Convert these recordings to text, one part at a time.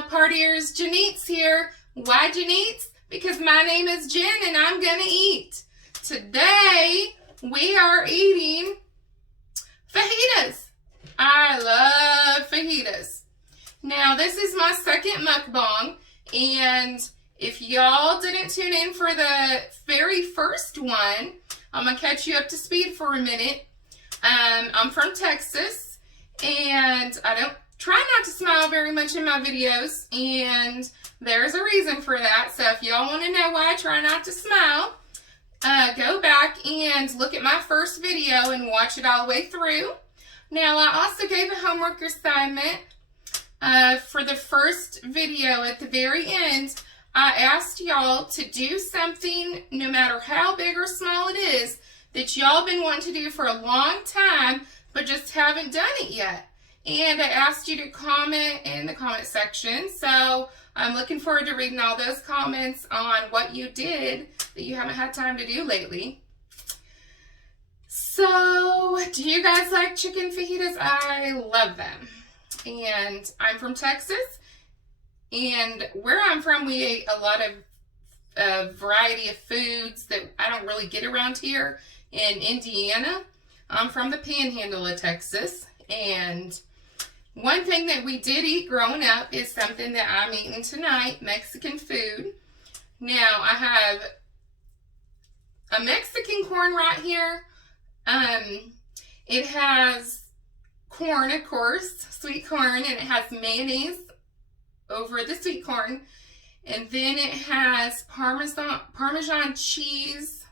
Mouth Partiers, Janit's here. Why Janit's? Because my name is Jen and I'm gonna eat. Today we are eating fajitas. I love fajitas. Now this is my second mukbang, and if y'all didn't tune in for the very first one, I'm gonna catch you up to speed for a minute. I'm from Texas, and I don't try not to smile very much in my videos, and there's a reason for that. So if y'all want to know why I try not to smile, go back and look at my first video and watch it all the way through. Now, I also gave a homework assignment for the first video. At the very end, I asked y'all to do something, no matter how big or small it is, that y'all been wanting to do for a long time, but just haven't done it yet. And I asked you to comment in the comment section. So I'm looking forward to reading all those comments on what you did that you haven't had time to do lately. So, do you guys like chicken fajitas? I love them. And I'm from Texas. And where I'm from, we ate a lot of variety of foods that I don't really get around here in Indiana. I'm from the Panhandle of Texas. And one thing that we did eat growing up is something that I'm eating tonight, Mexican food. Now, I have a Mexican corn right here. It has corn, of course, sweet corn, and it has mayonnaise over the sweet corn. And then it has Parmesan cheese,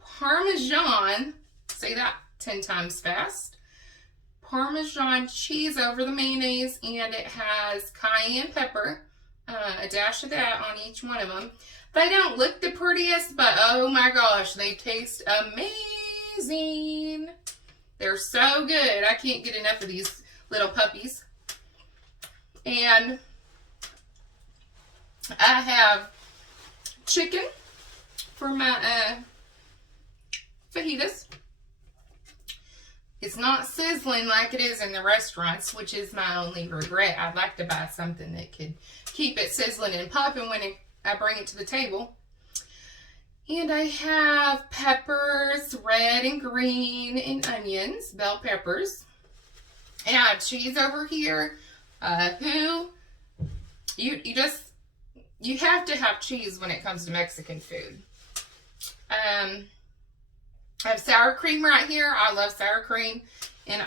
Parmesan, say that 10 times fast. Parmesan cheese over the mayonnaise, and it has cayenne pepper, a dash of that on each one of them. They don't look the prettiest, but oh my gosh, they taste amazing. They're so good. I can't get enough of these little puppies. And I have chicken for my fajitas. It's not sizzling like it is in the restaurants, which is my only regret. I'd like to buy something that could keep it sizzling and popping when I bring it to the table. And I have peppers, red and green, and onions, bell peppers. And I have cheese over here. You have to have cheese when it comes to Mexican food. I have sour cream right here. I love sour cream. And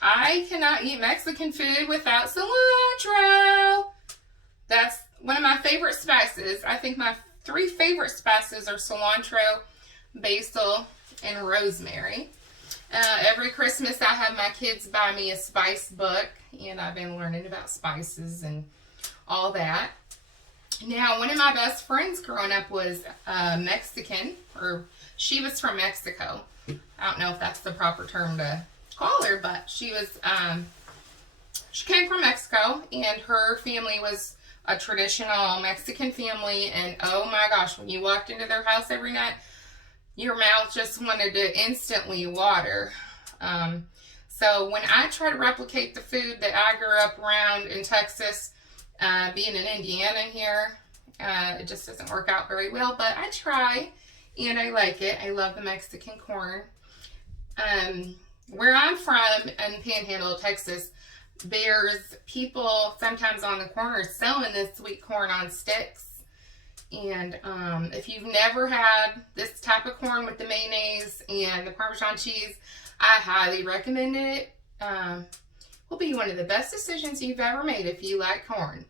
I cannot eat Mexican food without cilantro. That's one of my favorite spices. I think my 3 favorite spices are cilantro, basil, and rosemary. Every Christmas I have my kids buy me a spice book, and I've been learning about spices and all that. Now, one of my best friends growing up was Mexican, or she was from Mexico. I don't know if that's the proper term to call her, but she came from Mexico, and her family was a traditional Mexican family, and oh my gosh, when you walked into their house every night, your mouth just wanted to instantly water. So when I try to replicate the food that I grew up around in Texas, being in Indiana here, it just doesn't work out very well, but I try, and I like it. I love the Mexican corn. Where I'm from, in Panhandle, Texas, there's people sometimes on the corner selling this sweet corn on sticks. And if you've never had this type of corn with the mayonnaise and the Parmesan cheese, I highly recommend it. Will be one of the best decisions you've ever made if you like corn.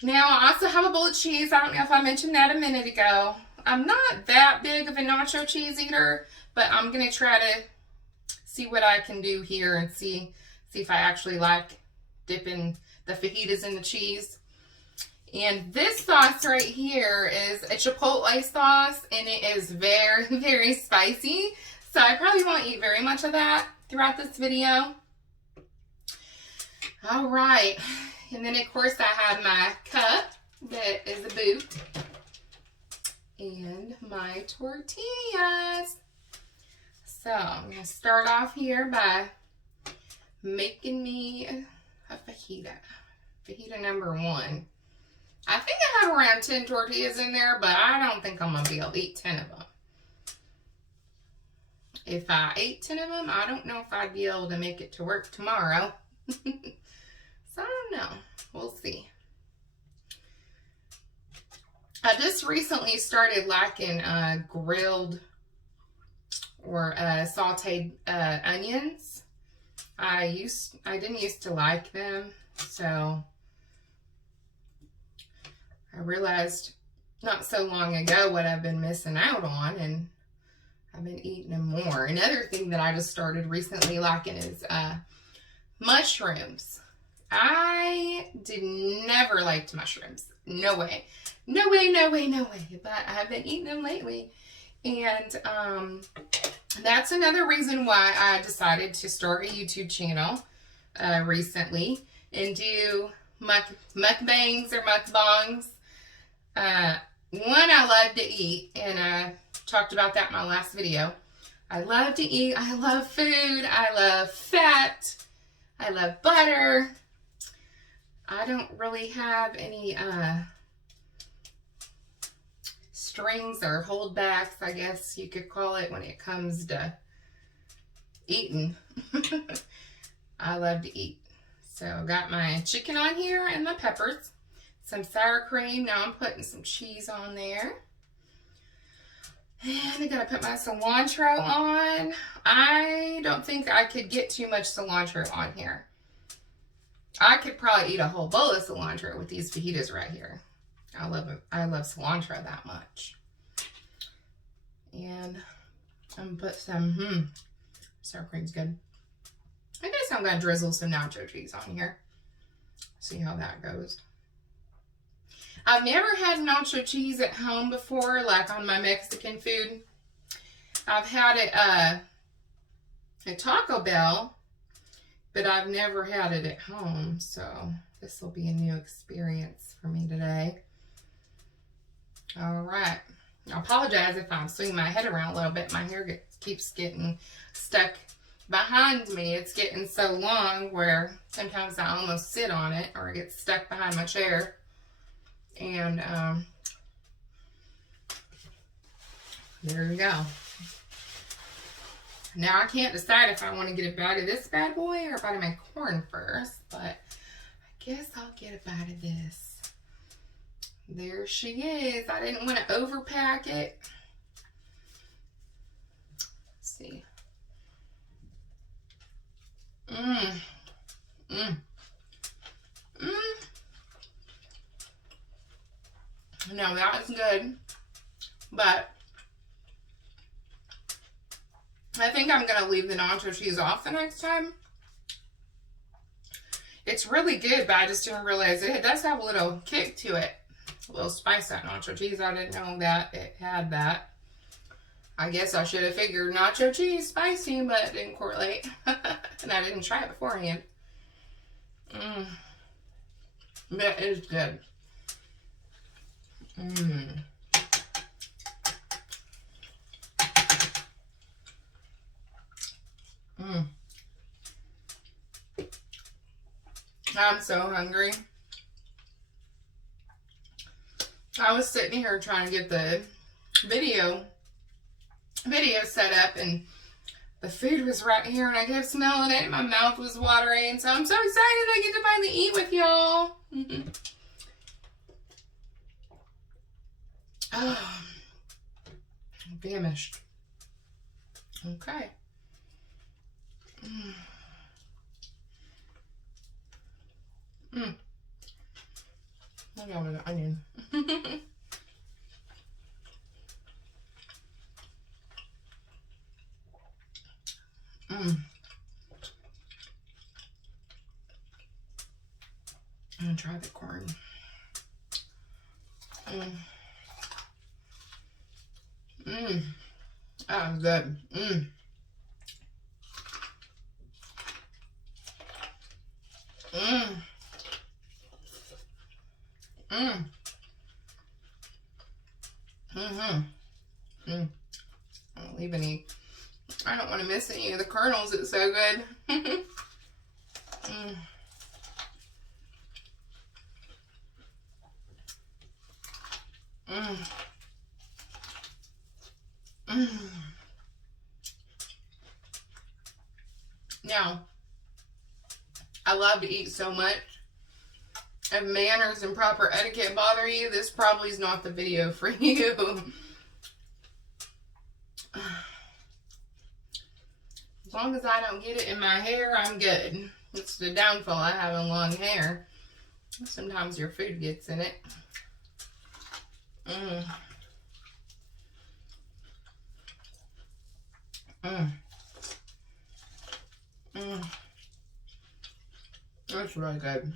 Now, I also have a bowl of cheese. I don't know if I mentioned that a minute ago. I'm not that big of a nacho cheese eater, but I'm going to try to see what I can do here and see if I actually like dipping the fajitas in the cheese. And this sauce right here is a chipotle sauce, and it is very, very spicy. So I probably won't eat very much of that throughout this video. All right. And then, of course, I have my cup that is a boot. And my tortillas. So I'm going to start off here by making me a fajita. Fajita number 1. I think I have around 10 tortillas in there, but I don't think I'm going to be able to eat 10 of them. If I ate 10 of them, I don't know if I'd be able to make it to work tomorrow. So I don't know. We'll see. I just recently started liking grilled or sauteed onions. I didn't used to like them, so I realized not so long ago what I've been missing out on, and I've been eating them more. Another thing that I just started recently liking is mushrooms. I never liked mushrooms. No way. No way, no way, no way. But I've been eating them lately. And that's another reason why I decided to start a YouTube channel recently and do mukbangs or mukbangs. One, I love to eat, and I talked about that in my last video. I love to eat. I love food. I love fat. I love butter. I don't really have any strings or holdbacks, I guess you could call it, when it comes to eating. I love to eat. So got my chicken on here and my peppers. Some sour cream. Now I'm putting some cheese on there. And I gotta put my cilantro on. I don't think I could get too much cilantro on here. I could probably eat a whole bowl of cilantro with these fajitas right here. I love cilantro that much. And I'm gonna put some, sour cream's good. I guess I'm gonna drizzle some nacho cheese on here. See how that goes. I've never had nacho cheese at home before, like on my Mexican food. I've had it at Taco Bell, but I've never had it at home, so this will be a new experience for me today. All right. I apologize if I'm swinging my head around a little bit. My hair keeps getting stuck behind me. It's getting so long where sometimes I almost sit on it or it gets stuck behind my chair. And there we go. Now I can't decide if I want to get a bite of this bad boy or a bite of my corn first, but I guess I'll get a bite of this. There she is. I didn't want to overpack it. Let's see. No, that is good, but I think I'm going to leave the nacho cheese off the next time. It's really good, but I just didn't realize it does have a little kick to it. A little spice, that nacho cheese. I didn't know that it had that. I guess I should have figured nacho cheese spicy, but it didn't correlate. And I didn't try it beforehand. That is good. I'm so hungry. I was sitting here trying to get the video set up, and the food was right here, and I kept smelling it, and my mouth was watering. So I'm so excited I get to finally eat with y'all. Oh, I'm famished. Okay. Look at all the onion. I'm gonna try the corn. That was good. I don't leave any. I don't want to miss any of the kernels. It's so good. I love to eat so much. If manners and proper etiquette bother you, this probably is not the video for you. As long as I don't get it in my hair, I'm good. It's the downfall of having long hair. Sometimes your food gets in it. That's really good.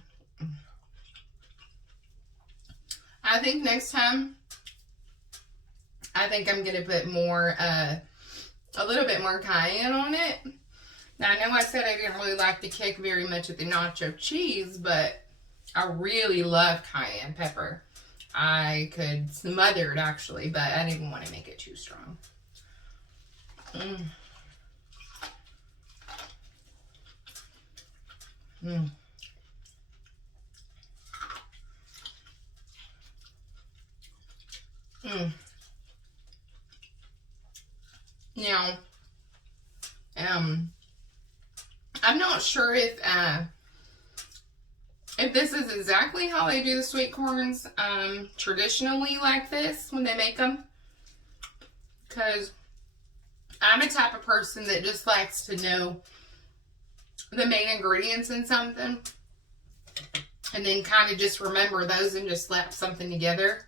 I think next time, I think I'm going to put more, a little bit more cayenne on it. Now, I know I said I didn't really like the kick very much of the nacho cheese, but I really love cayenne pepper. I could smother it, actually, but I didn't want to make it too strong. Now, I'm not sure if this is exactly how they do the sweet corns traditionally like this when they make them, because I'm a type of person that just likes to know the main ingredients in something and then kind of just remember those and just slap something together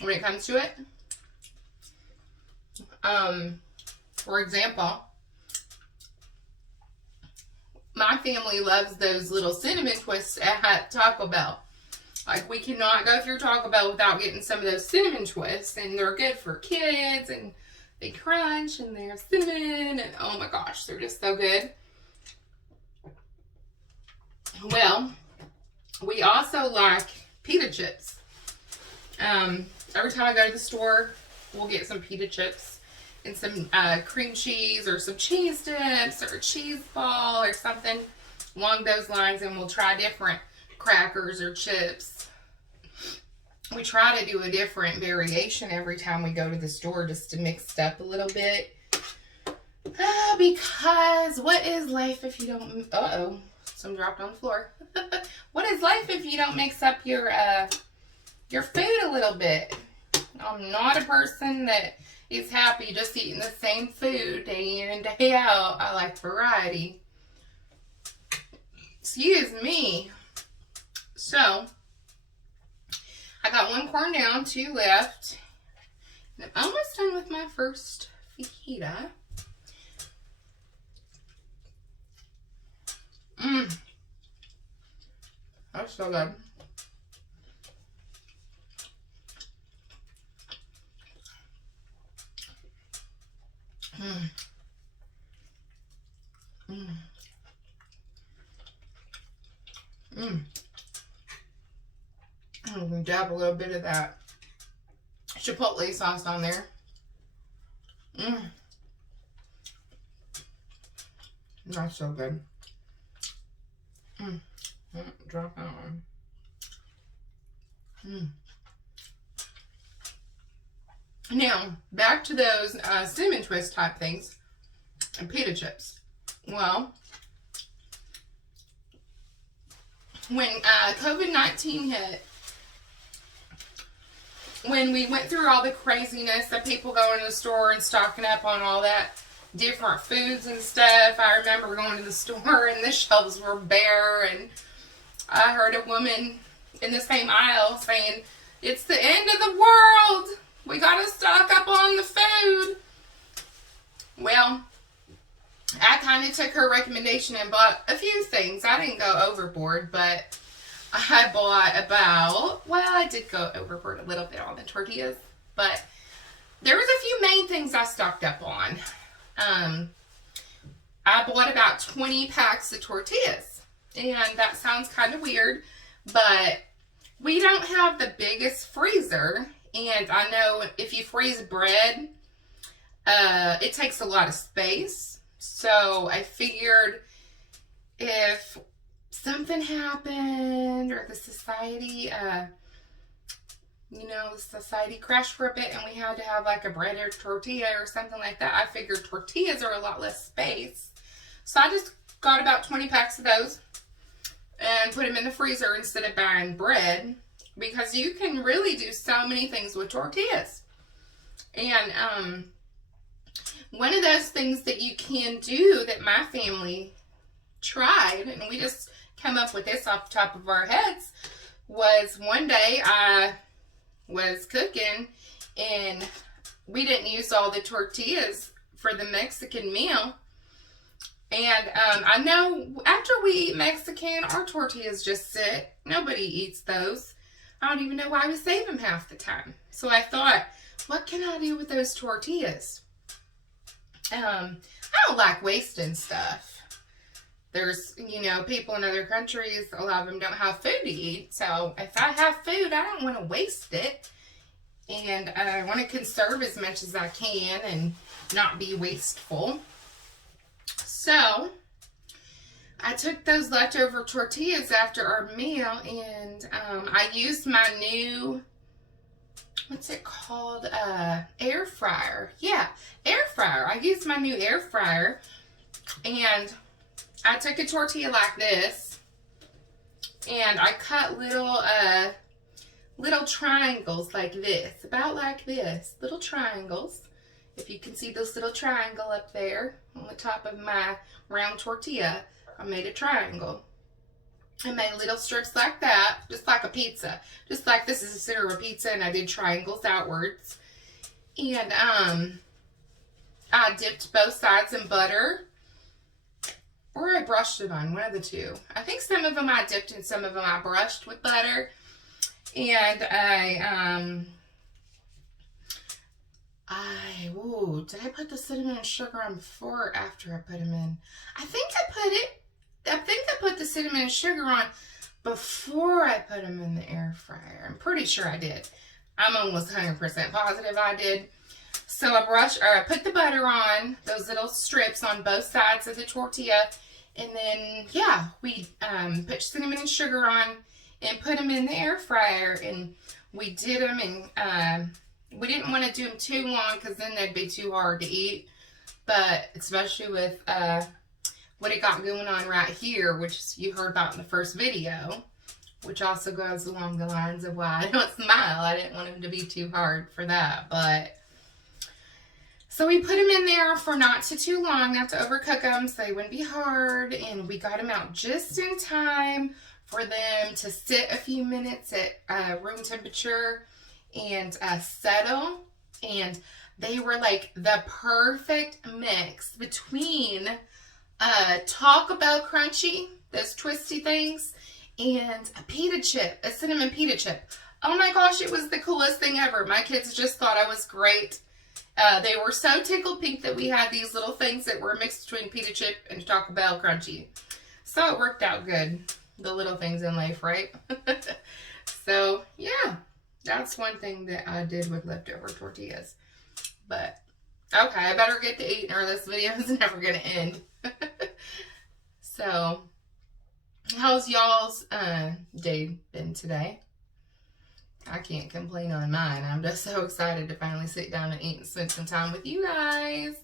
when it comes to it. For example, my family loves those little cinnamon twists at Taco Bell. Like, we cannot go through Taco Bell without getting some of those cinnamon twists, and they're good for kids, and they crunch, and they're cinnamon, and oh my gosh, they're just so good. Well, we also like pita chips. Every time I go to the store, we'll get some pita chips and some cream cheese or some cheese dips or a cheese ball or something along those lines, and we'll try different crackers or chips. We try to do a different variation every time we go to the store just to mix it up a little bit. Because what is life if you don't... Uh-oh, some dropped on the floor. What is life if you don't mix up your food a little bit? I'm not a person that is happy just eating the same food day in and day out. I like variety. Excuse me. So, I got one corn down, 2 left. And I'm almost done with my first fajita. That's so good. I'm going to dab a little bit of that chipotle sauce on there. That's so good. Drop that one. Now, back to those cinnamon twist type things and pita chips. Well, when COVID-19 hit, when we went through all the craziness of people going to the store and stocking up on all that different foods and stuff, I remember going to the store and the shelves were bare, and I heard a woman in the same aisle saying, "It's the end of the world. We gotta stock up on the food." Well, I kind of took her recommendation and bought a few things. I didn't go overboard, but I bought about, well, I did go overboard a little bit on the tortillas, but there was a few main things I stocked up on. I bought about 20 packs of tortillas, and that sounds kind of weird, but we don't have the biggest freezer, and I know if you freeze bread, it takes a lot of space. So I figured if something happened or the society, the society crashed for a bit and we had to have like a bread or tortilla or something like that, I figured tortillas are a lot less space. So I just got about 20 packs of those. and put them in the freezer instead of buying bread, because you can really do so many things with tortillas. And one of those things that you can do that my family tried, and we just come up with this off the top of our heads, was one day I was cooking and we didn't use all the tortillas for the Mexican meal. And I know after we eat Mexican, our tortillas just sit. Nobody eats those. I don't even know why we save them half the time. So I thought, what can I do with those tortillas? I don't like wasting stuff. There's, people in other countries, a lot of them don't have food to eat. So if I have food, I don't want to waste it. And I want to conserve as much as I can and not be wasteful. So I took those leftover tortillas after our meal, and I used my new, what's it called? Air fryer. Yeah, air fryer. I used my new air fryer, and I took a tortilla like this, and I cut little triangles like this, about like this, little triangles. If you can see this little triangle up there on the top of my round tortilla, I made a triangle. I made little strips like that, just like a pizza. Just like this is the center of a pizza, and I did triangles outwards. And I dipped both sides in butter, or I brushed it on, one of the two. I think some of them I dipped and some of them I brushed with butter. And did I put the cinnamon and sugar on before or after I put them in? I think I put the cinnamon and sugar on before I put them in the air fryer. I'm pretty sure I did. I'm almost 100% positive I did. So I put the butter on, those little strips on both sides of the tortilla. And then, yeah, we put cinnamon and sugar on and put them in the air fryer. And we did them, and we didn't want to do them too long because then they'd be too hard to eat. But especially with what it got going on right here, which you heard about in the first video, which also goes along the lines of why I don't smile. I didn't want them to be too hard for that. But so we put them in there for not too long, not to overcook them so they wouldn't be hard. And we got them out just in time for them to sit a few minutes at room temperature and settle. And they were like the perfect mix between Taco Bell crunchy, those twisty things, and a pita chip, a cinnamon pita chip. Oh my gosh, it was the coolest thing ever. My kids just thought I was great. They were so tickled pink that we had these little things that were mixed between pita chip and Taco Bell crunchy. So it worked out good. The little things in life, right? So, yeah. That's one thing that I did with leftover tortillas. But, okay, I better get to eating or this video is never going to end. So, how's y'all's day been today? I can't complain on mine. I'm just so excited to finally sit down and eat and spend some time with you guys.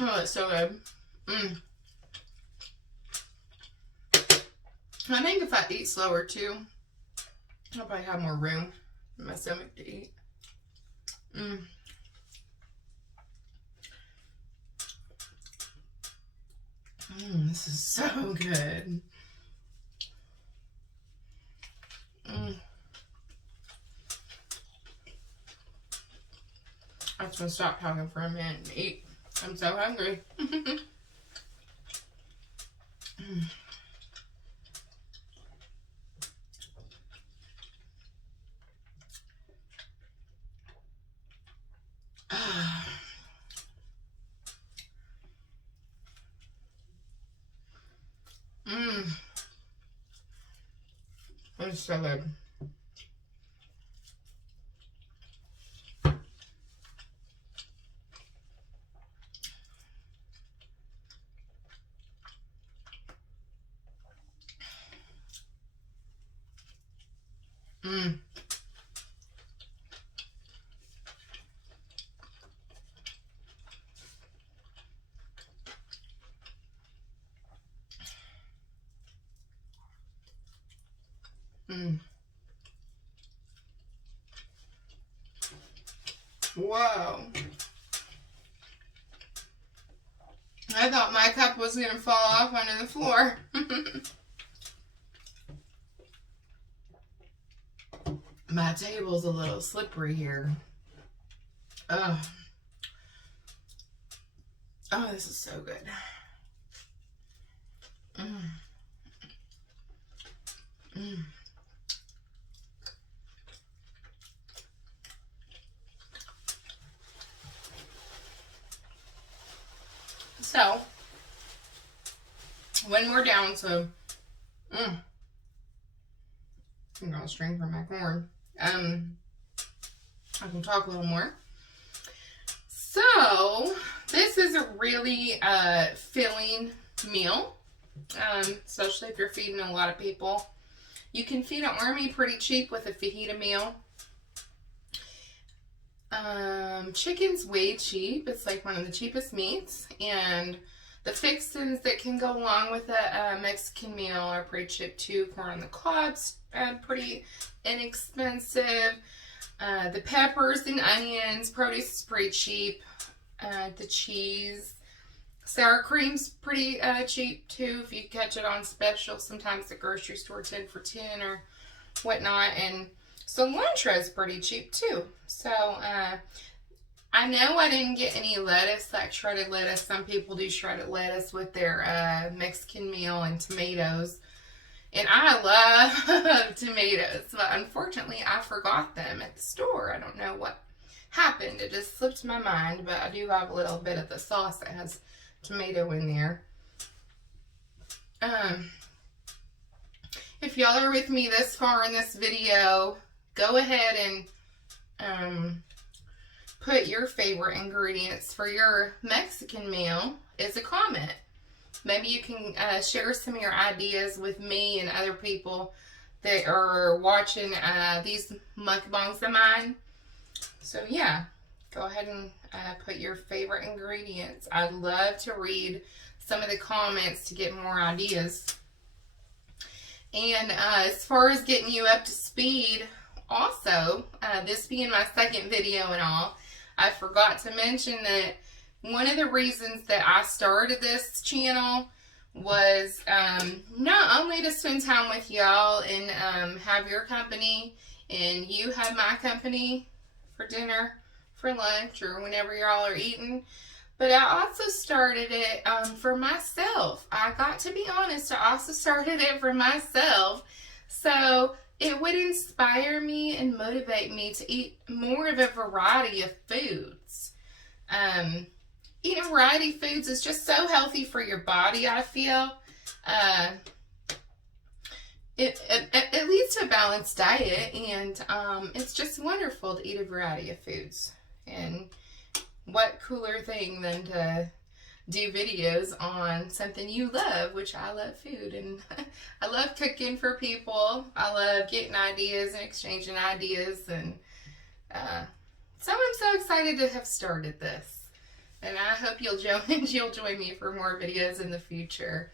Oh, it's so good. I think if I eat slower too, I'll probably have more room in my stomach to eat. This is so good. I'm just gonna stop talking for a minute and eat. I'm so hungry. It's so good. Mmm. Mmm. Whoa. I thought my cup was going to fall off onto the floor. My table's a little slippery here. Oh. Oh, this is so good. Mmm. Mmm. So, one more down, so I'm gonna string for my corn. I can talk a little more. So, this is a really filling meal, especially if you're feeding a lot of people. You can feed an army pretty cheap with a fajita meal. Chicken's way cheap. It's like one of the cheapest meats, and the fixins that can go along with a Mexican meal are pretty cheap too. Corn on the cob's pretty inexpensive. The peppers and onions, produce is pretty cheap. The cheese, sour cream's pretty cheap too if you catch it on special. Sometimes the grocery store 10 for 10 or whatnot, and cilantro is pretty cheap too. So I know I didn't get any lettuce, like shredded lettuce. Some people do shredded lettuce with their Mexican meal and tomatoes. And I love tomatoes, but unfortunately I forgot them at the store. I don't know what happened. It just slipped my mind, but I do have a little bit of the sauce that has tomato in there. If y'all are with me this far in this video, go ahead and put your favorite ingredients for your Mexican meal as a comment. Maybe you can share some of your ideas with me and other people that are watching these mukbangs of mine. So yeah, go ahead and put your favorite ingredients. I'd love to read some of the comments to get more ideas. And as far as getting you up to speed, also, this being my second video and all, I forgot to mention that one of the reasons that I started this channel was not only to spend time with y'all and have your company and you have my company for dinner, for lunch, or whenever y'all are eating, but I also started it for myself. I got to be honest, I also started it for myself. So it would inspire me and motivate me to eat more of a variety of foods. Eating a variety of foods is just so healthy for your body, I feel. It leads to a balanced diet, and it's just wonderful to eat a variety of foods. And what cooler thing than to do videos on something you love, which I love food, and I love cooking for people. I love getting ideas and exchanging ideas, and so I'm so excited to have started this. And I hope you'll join me for more videos in the future.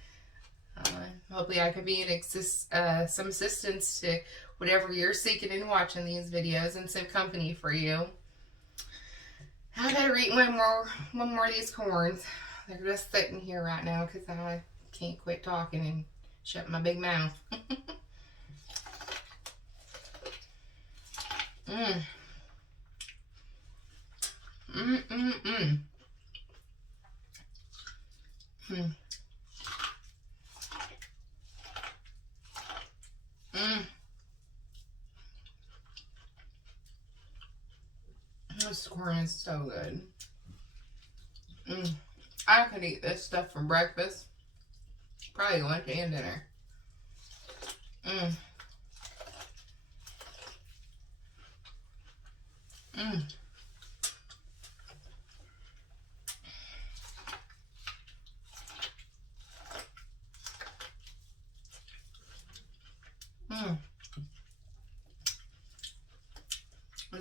Hopefully I can be some assistance to whatever you're seeking in watching these videos, and some company for you. I better eat one more of these corns. They're just sitting here right now because I can't quit talking and shut my big mouth. Mmm. Mmm. This corn is so good. I could eat this stuff for breakfast, probably lunch and dinner.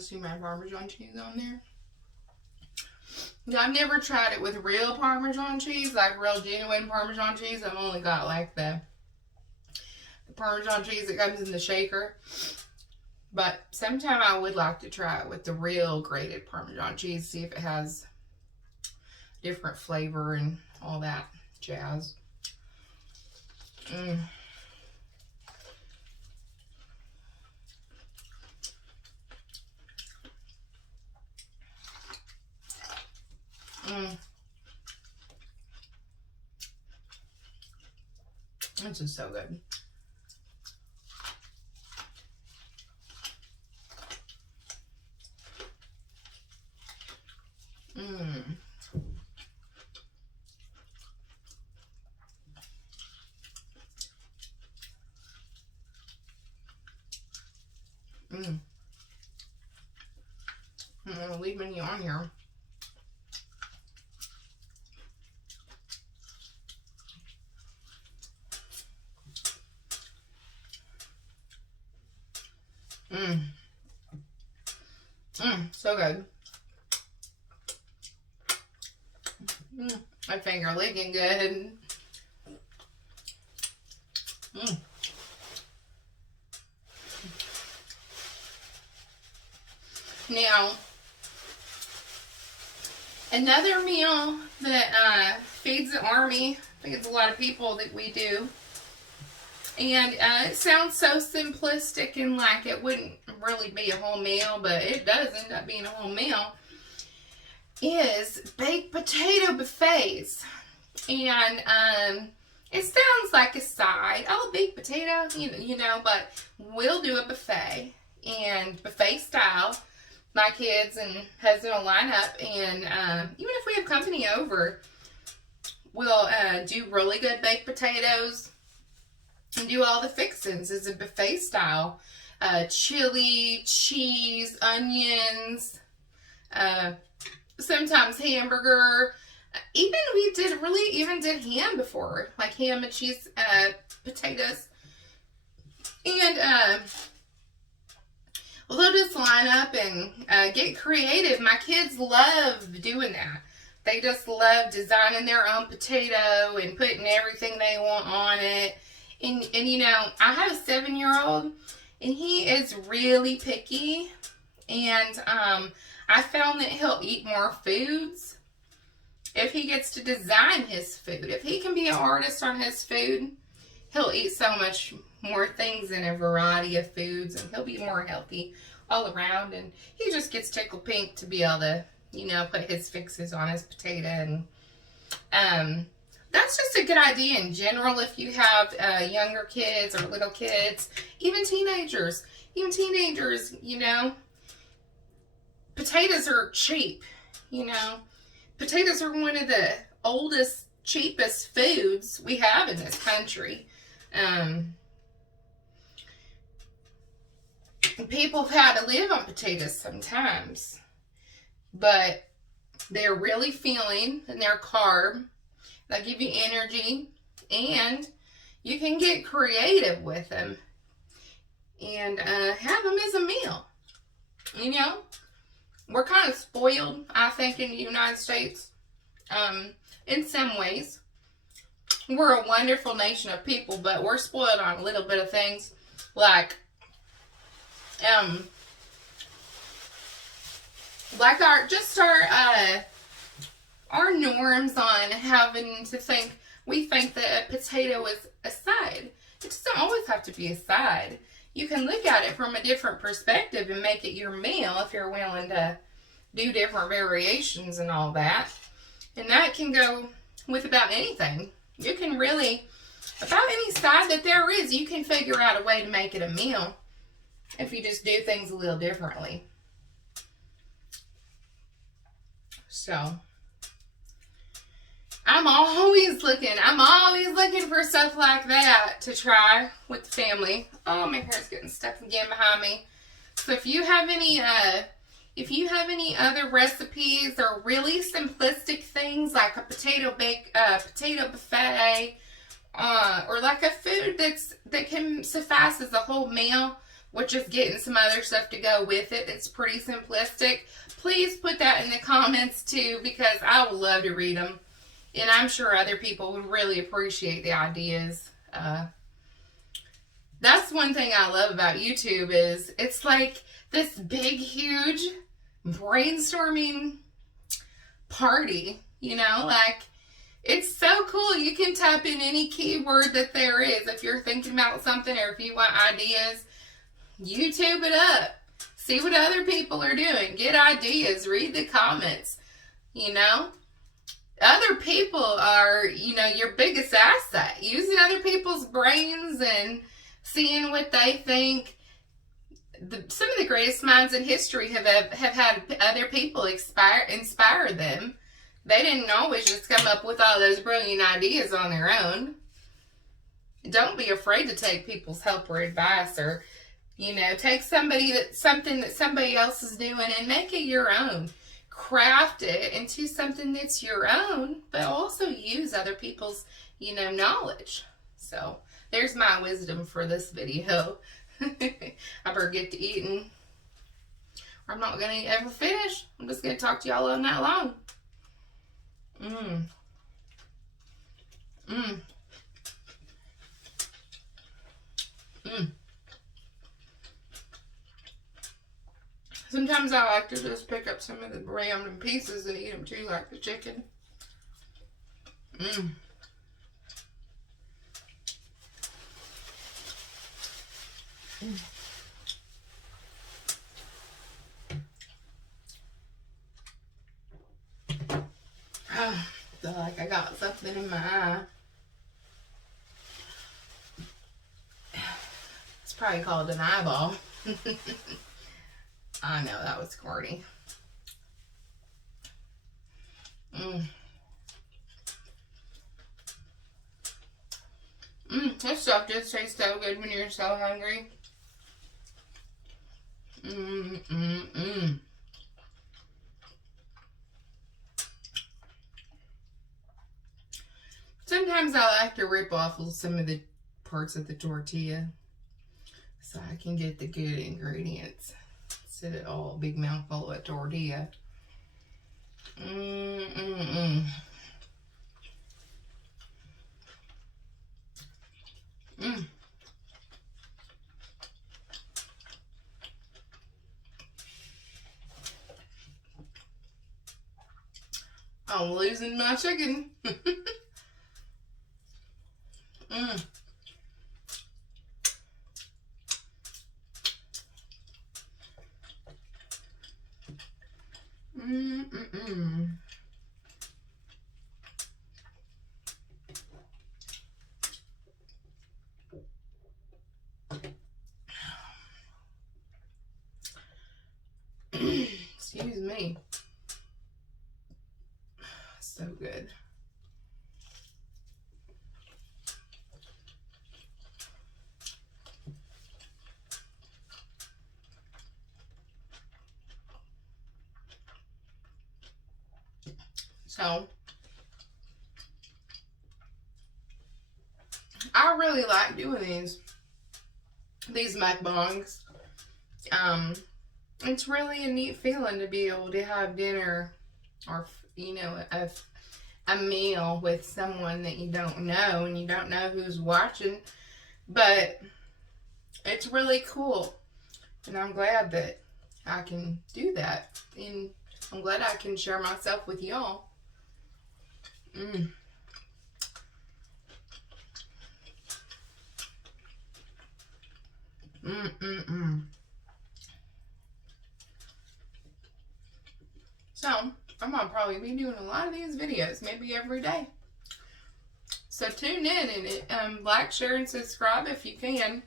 just do my Parmesan cheese on there. I've never tried it with real Parmesan cheese, like real genuine Parmesan cheese. I've only got like the Parmesan cheese that comes in the shaker. But sometime I would like to try it with the real grated Parmesan cheese, see if it has different flavor and all that jazz. This is so good. I'm gonna leave any on here. So good. My finger licking good. Now, another meal that feeds the army, feeds a lot of people that we do, and it sounds so simplistic and like it wouldn't really be a whole meal, but it does end up being a whole meal, is baked potato buffets. And it sounds like a side. Oh, baked potato, you know, but we'll do a buffet, and buffet style. My kids and husband will line up, and even if we have company over, we'll do really good baked potatoes and do all the fixings as a buffet style. Chili, cheese, onions, sometimes hamburger. We even did ham before, like ham and cheese potatoes. And we'll just line up and get creative. My kids love doing that. They just love designing their own potato and putting everything they want on it. And you know, I have a 7-year-old, and he is really picky. And I found that he'll eat more foods if he gets to design his food. If he can be an artist on his food, he'll eat so much more things in a variety of foods, and he'll be more healthy all around. And he just gets tickled pink to be able to, you know, put his fixes on his potato. And that's just a good idea in general if you have younger kids or little kids, even teenagers, you know. Potatoes are cheap, you know. Potatoes are one of the oldest, cheapest foods we have in this country. People have had to live on potatoes sometimes, but they're really filling and they're carb. They'll give you energy, and you can get creative with them and have them as a meal. You know, we're kind of spoiled, I think, in the United States in some ways. We're a wonderful nation of people, but we're spoiled on a little bit of things, like our norms on having to think. We think that a potato is a side. It doesn't always have to be a side. You can look at it from a different perspective and make it your meal if you're willing to do different variations and all that. And that can go with about anything. You can really, about any side that there is, you can figure out a way to make it a meal if you just do things a little differently. So, I'm always looking for stuff like that to try with the family. Oh, my hair's getting stuck again behind me. So if you have any other recipes or really simplistic things like a potato buffet, or like a food that can suffice as a whole meal, with just getting some other stuff to go with it that's pretty simplistic, please put that in the comments too, because I would love to read them. And I'm sure other people would really appreciate the ideas. That's one thing I love about YouTube is it's like this big, huge brainstorming party, you know, like it's so cool. You can type in any keyword that there is. If you're thinking about something or if you want ideas, YouTube it up. See what other people are doing. Get ideas. Read the comments. You know, other people are, you know, your biggest asset. Using other people's brains and seeing what they think. Some of the greatest minds in history have had other people inspire them. They didn't always just come up with all those brilliant ideas on their own. Don't be afraid to take people's help or advice, or, you know, take something that somebody else is doing and make it your own. Craft it into something that's your own, but also use other people's, you know, knowledge. So there's my wisdom for this video. I better get to eating. I'm not going to ever finish. I'm just going to talk to y'all all night long. Sometimes I like to just pick up some of the random pieces and eat them too, like the chicken. I feel like I got something in my eye. It's probably called an eyeball. I know, that was corny. This stuff just tastes so good when you're so hungry. Sometimes I like to rip off some of the parts of the tortilla so I can get the good ingredients instead of all big mouthful of tortilla. I'm losing my chicken. Excuse me. So good. So, I really like doing these mukbangs. It's really a neat feeling to be able to have dinner or, you know, a meal with someone that you don't know and you don't know who's watching, but it's really cool, and I'm glad that I can do that, and I'm glad I can share myself with y'all. So, I'm going to probably be doing a lot of these videos, maybe every day. So tune in and like, share, and subscribe if you can.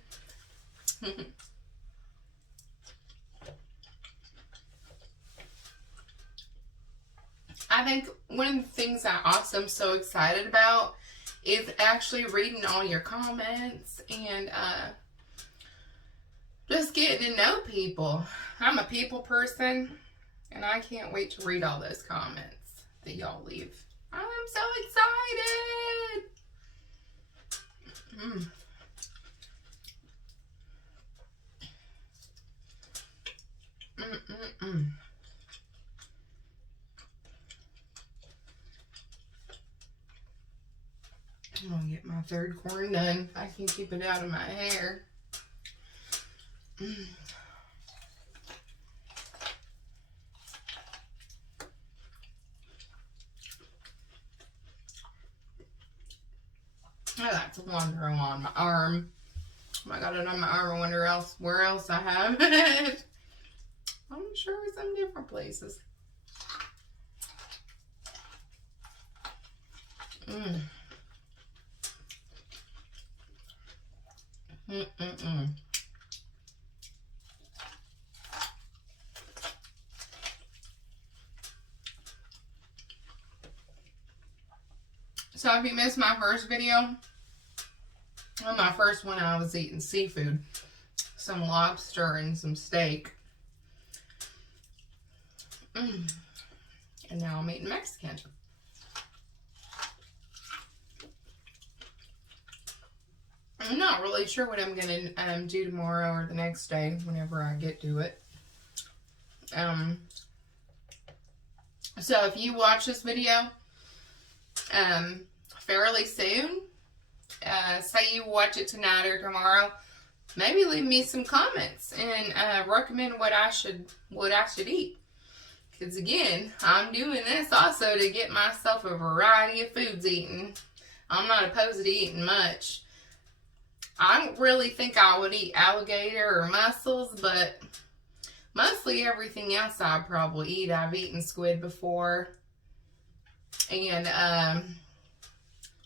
I think one of the things I'm also so excited about is actually reading all your comments and just getting to know people. I'm a people person, and I can't wait to read all those comments that y'all leave. I'm so excited! third corn done. I can keep it out of my hair. I like to wander on my arm. I got it on my arm. I wonder where else I have it. I'm sure some different places. So if you missed my first video, well, my first one I was eating seafood, some lobster and some steak. And now I'm eating Mexican. I'm not really sure what I'm going to do tomorrow or the next day whenever I get to it. So if you watch this video fairly soon, say you watch it tonight or tomorrow, maybe leave me some comments and recommend what I should eat. Because again, I'm doing this also to get myself a variety of foods eaten. I'm not opposed to eating much. I don't really think I would eat alligator or mussels, but mostly everything else I'd probably eat. I've eaten squid before. And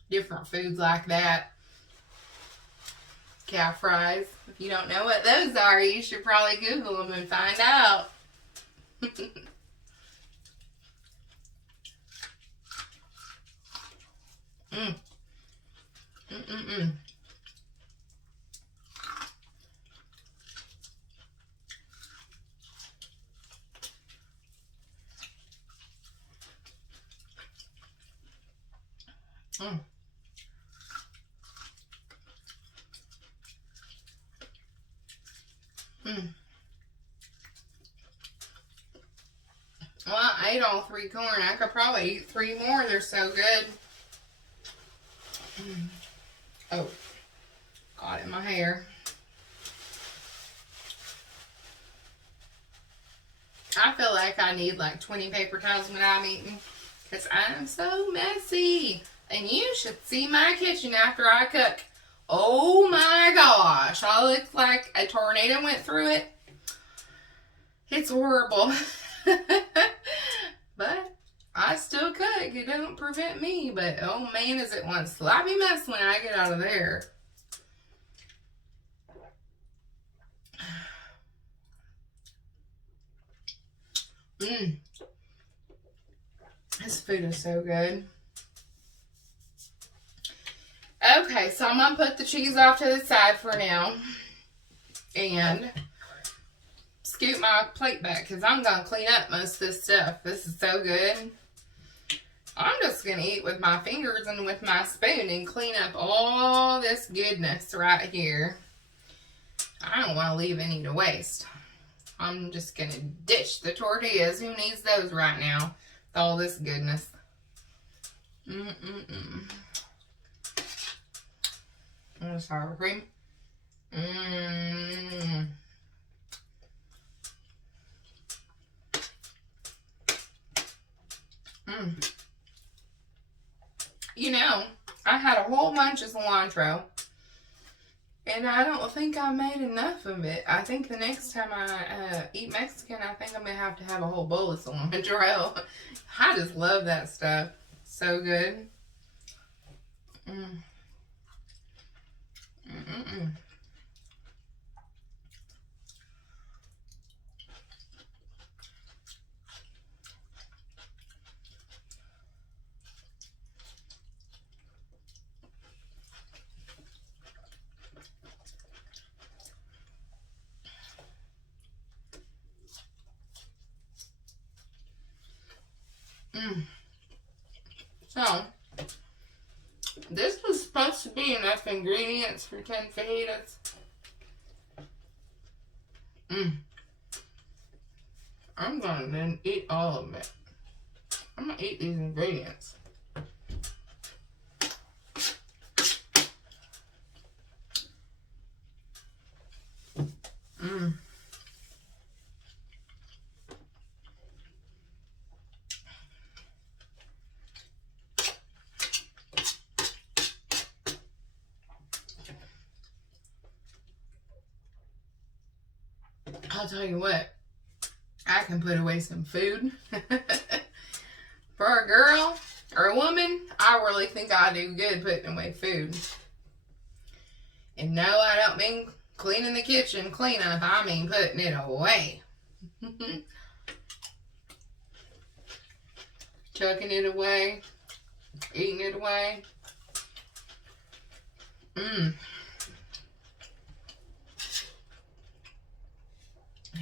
different foods like that. Calf fries. If you don't know what those are, you should probably Google them and find out. Well, I ate all 3 corn. I could probably eat 3 more. They're so good. Oh, got it in my hair. I feel like I need like 20 paper towels when I'm eating because I'm so messy. And you should see my kitchen after I cook. Oh my gosh. I look like a tornado went through it. It's horrible. But I still cook. It doesn't prevent me. But oh man, is it one sloppy mess when I get out of there. This food is so good. Okay, so I'm going to put the cheese off to the side for now. And scoot my plate back because I'm going to clean up most of this stuff. This is so good. I'm just going to eat with my fingers and with my spoon and clean up all this goodness right here. I don't want to leave any to waste. I'm just going to ditch the tortillas. Who needs those right now with all this goodness? Sour cream. You know, I had a whole bunch of cilantro, and I don't think I made enough of it. I think the next time I eat Mexican, I think I'm going to have a whole bowl of cilantro. I just love that stuff. So good. So, this was supposed to be enough ingredients for 10 fajitas. I'm going to eat all of it. I'm going to eat these ingredients. I'll tell you what, I can put away some food. For a girl or a woman, I really think I do good putting away food. And no, I don't mean cleaning the kitchen cleanup. I mean putting it away. Chucking it away. Eating it away.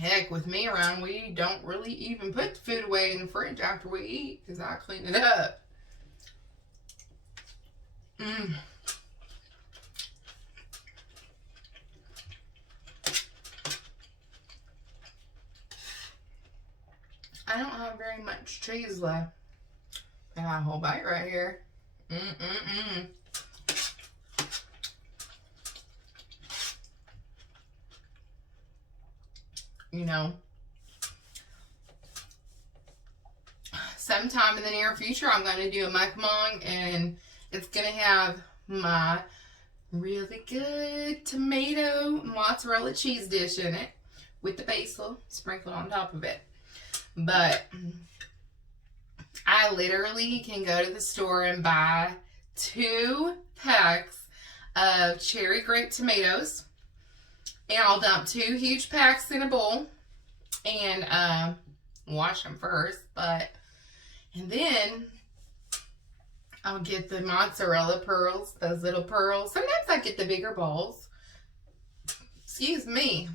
Heck, with me around, we don't really even put the food away in the fridge after we eat because I clean it up. I don't have very much cheese left. I got a whole bite right here. You know, sometime in the near future, I'm going to do a mukbang, and it's going to have my really good tomato mozzarella cheese dish in it with the basil sprinkled on top of it. But I literally can go to the store and buy 2 packs of cherry grape tomatoes. And I'll dump 2 huge packs in a bowl and wash them first. And then I'll get the mozzarella pearls, those little pearls. Sometimes I get the bigger balls. Excuse me.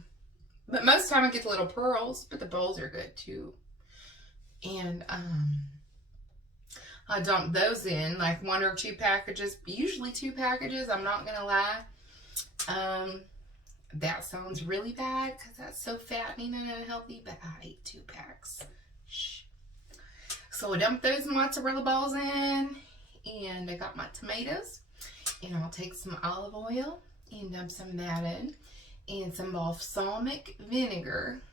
But most of the time I get the little pearls, but the bowls are good too. And I dump those in, like 1 or 2 packages, usually 2 packages, I'm not gonna lie. That sounds really bad because that's so fattening and unhealthy, but I eat 2 packs. Shh. So I dump those mozzarella balls in, and I got my tomatoes, and I'll take some olive oil and dump some of that in, and some balsamic vinegar,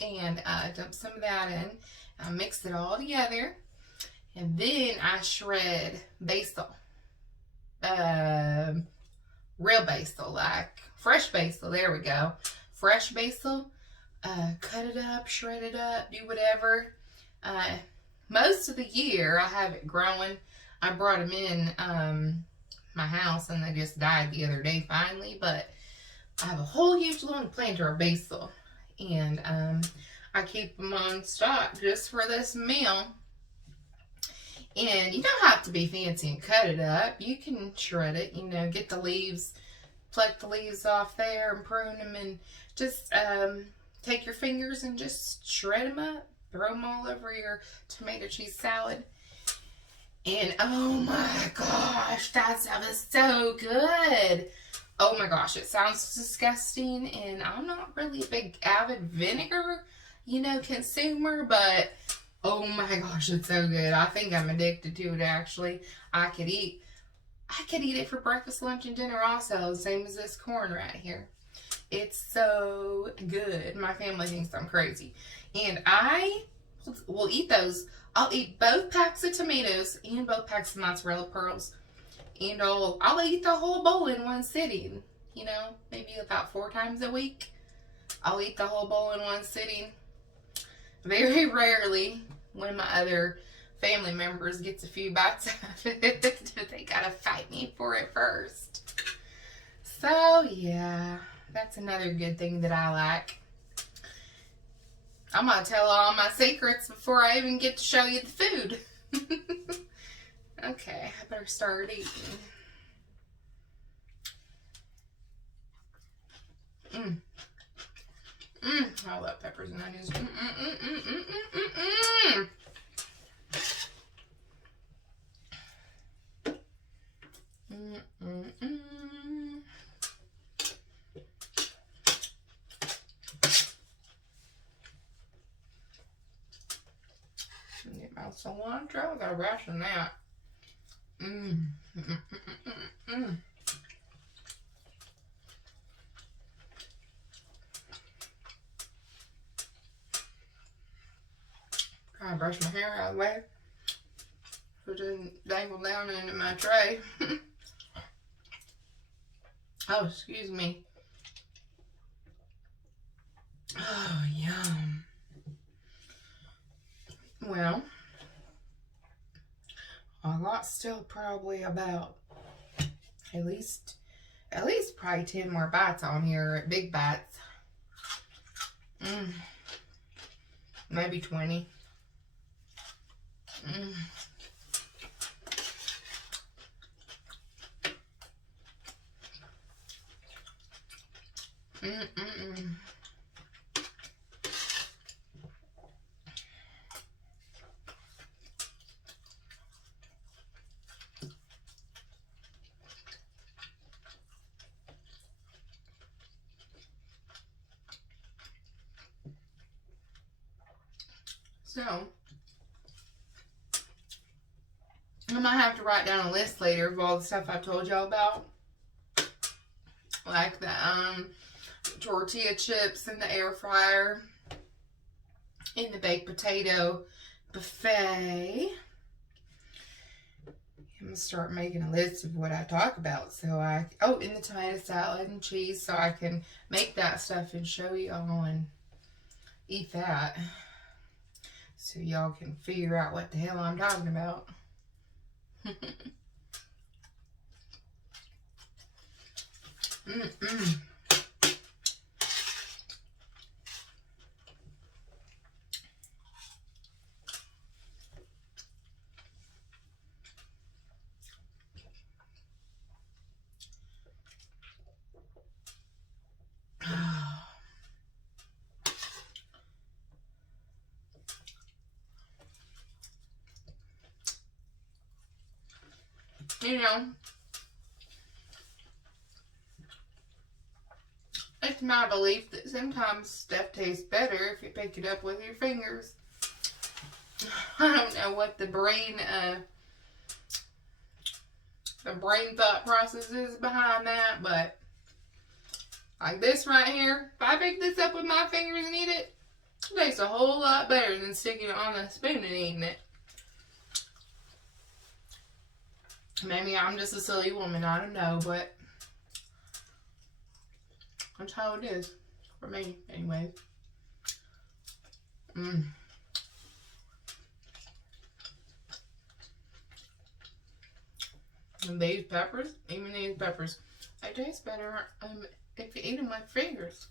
and dump some of that in. I mix it all together, and then I shred basil. Real basil, like fresh basil. There we go. Fresh basil. Cut it up, shred it up, do whatever. Most of the year I have it growing. I brought them in my house, and they just died the other day finally. But I have a whole huge long planter of basil, and I keep them on stock just for this meal. And you don't have to be fancy and cut it up. You can shred it, you know, get the leaves, pluck the leaves off there and prune them, and just take your fingers and just shred them up. Throw them all over your tomato cheese salad. And oh my gosh, that stuff is so good. Oh my gosh, it sounds disgusting, and I'm not really a big avid vinegar, you know, consumer, but oh my gosh, it's so good. I think I'm addicted to it, actually. I could eat it for breakfast, lunch, and dinner also, same as this corn right here. It's so good. My family thinks I'm crazy. And I will eat those. I'll eat both packs of tomatoes and both packs of mozzarella pearls. And I'll eat the whole bowl in one sitting. You know, maybe about 4 times a week. I'll eat the whole bowl in one sitting. Very rarely, one of my other family members gets a few bites out of it. They gotta fight me for it first. So, yeah. That's another good thing that I like. I'm going to tell all my secrets before I even get to show you the food. Okay, I better start eating. I love peppers and onions. Get my cilantro. I gotta ration that. Trying to brush my hair out of the way so it doesn't dangle down into my tray. Oh, excuse me. Oh, yeah. got still probably about at least probably 10 more bites on here, big bites. Maybe 20. So, I might have to write down a list later of all the stuff I told y'all about. Like the tortilla chips in the air fryer, in the baked potato buffet. I'm gonna start making a list of what I talk about, so in the tomato salad and cheese, so I can make that stuff and show y'all and eat that, so y'all can figure out what the hell I'm talking about. You know, it's my belief that sometimes stuff tastes better if you pick it up with your fingers. I don't know what the brain thought process is behind that, but like this right here, if I pick this up with my fingers and eat it, it tastes a whole lot better than sticking it on a spoon and eating it. Maybe I'm just a silly woman, I don't know, but that's how it is for me, anyways. And these peppers, even these peppers, they taste better if you eat them with fingers.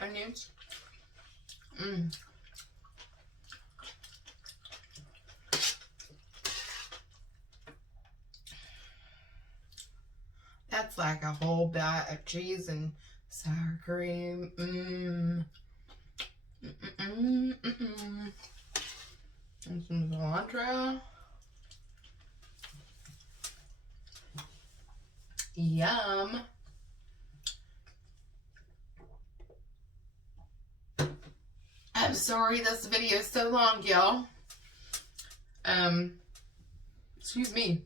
Onions. That's like a whole bite of cheese and sour cream. And some cilantro. Yum. I'm sorry this video is so long, y'all. Excuse me.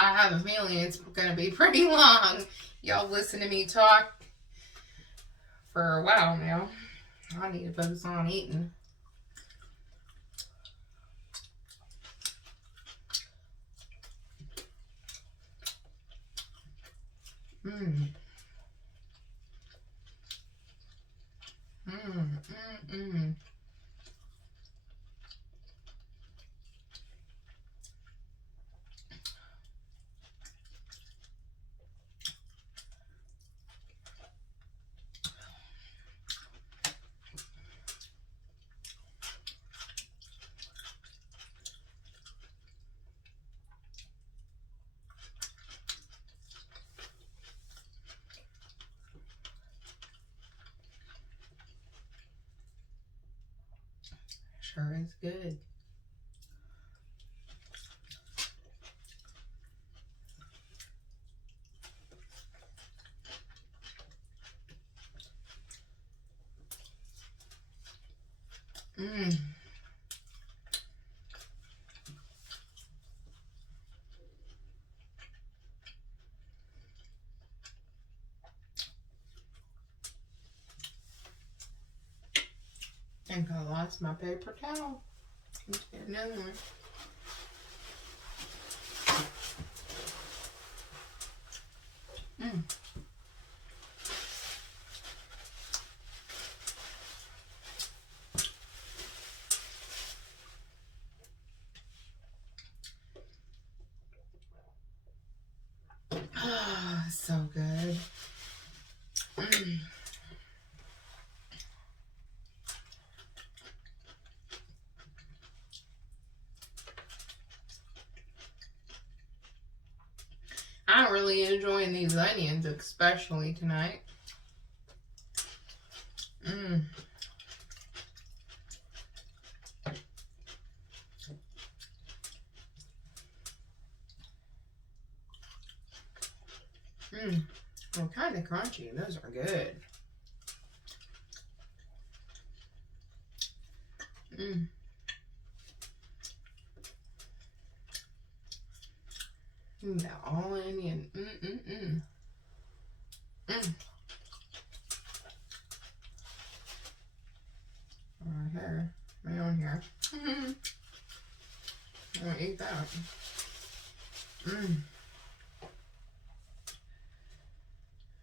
I have a feeling it's going to be pretty long. Y'all listen to me talk for a while now. I need to focus on eating. Sure is good. I think I lost my paper towel. Let's get another one. enjoying these onions, especially tonight. They're kind of crunchy. Those are good. That all onion. Right here. Right on here. I'm gonna eat that.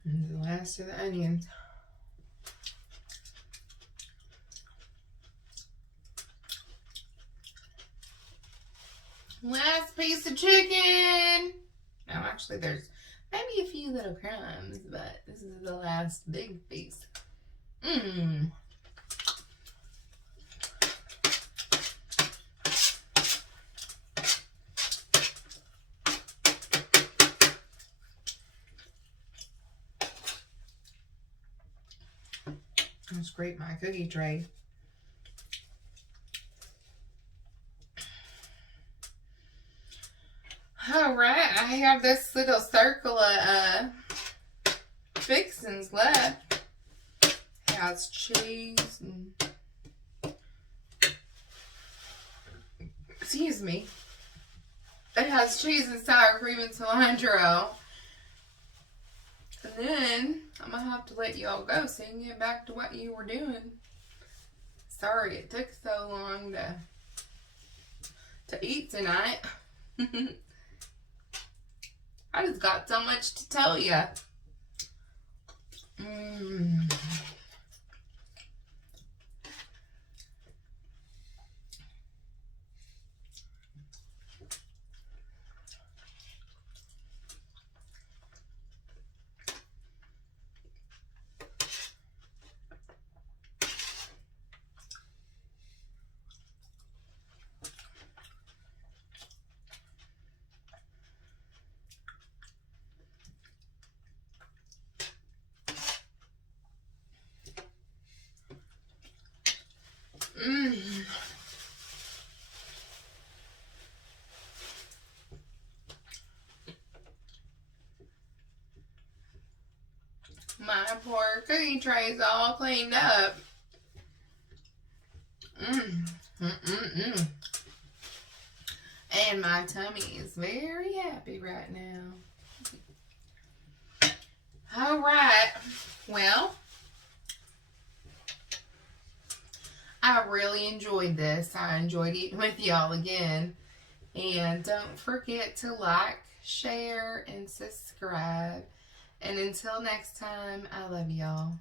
And the last of the onions. Last piece of chicken. Now, actually, there's maybe a few little crumbs, but this is the last big piece. I'll scrape my cookie tray. Alright, I have this little circle of fixings left. It has cheese and, excuse me. It has cheese and sour cream and cilantro. And then I'm going to have to let y'all go so you can get back to what you were doing. Sorry it took so long to eat tonight. I just got so much to tell you. My poor cookie tray's all cleaned up. And my tummy is very happy right now. Alright. Well, I really enjoyed this. I enjoyed eating with y'all again. And don't forget to like, share, and subscribe. And until next time, I love y'all.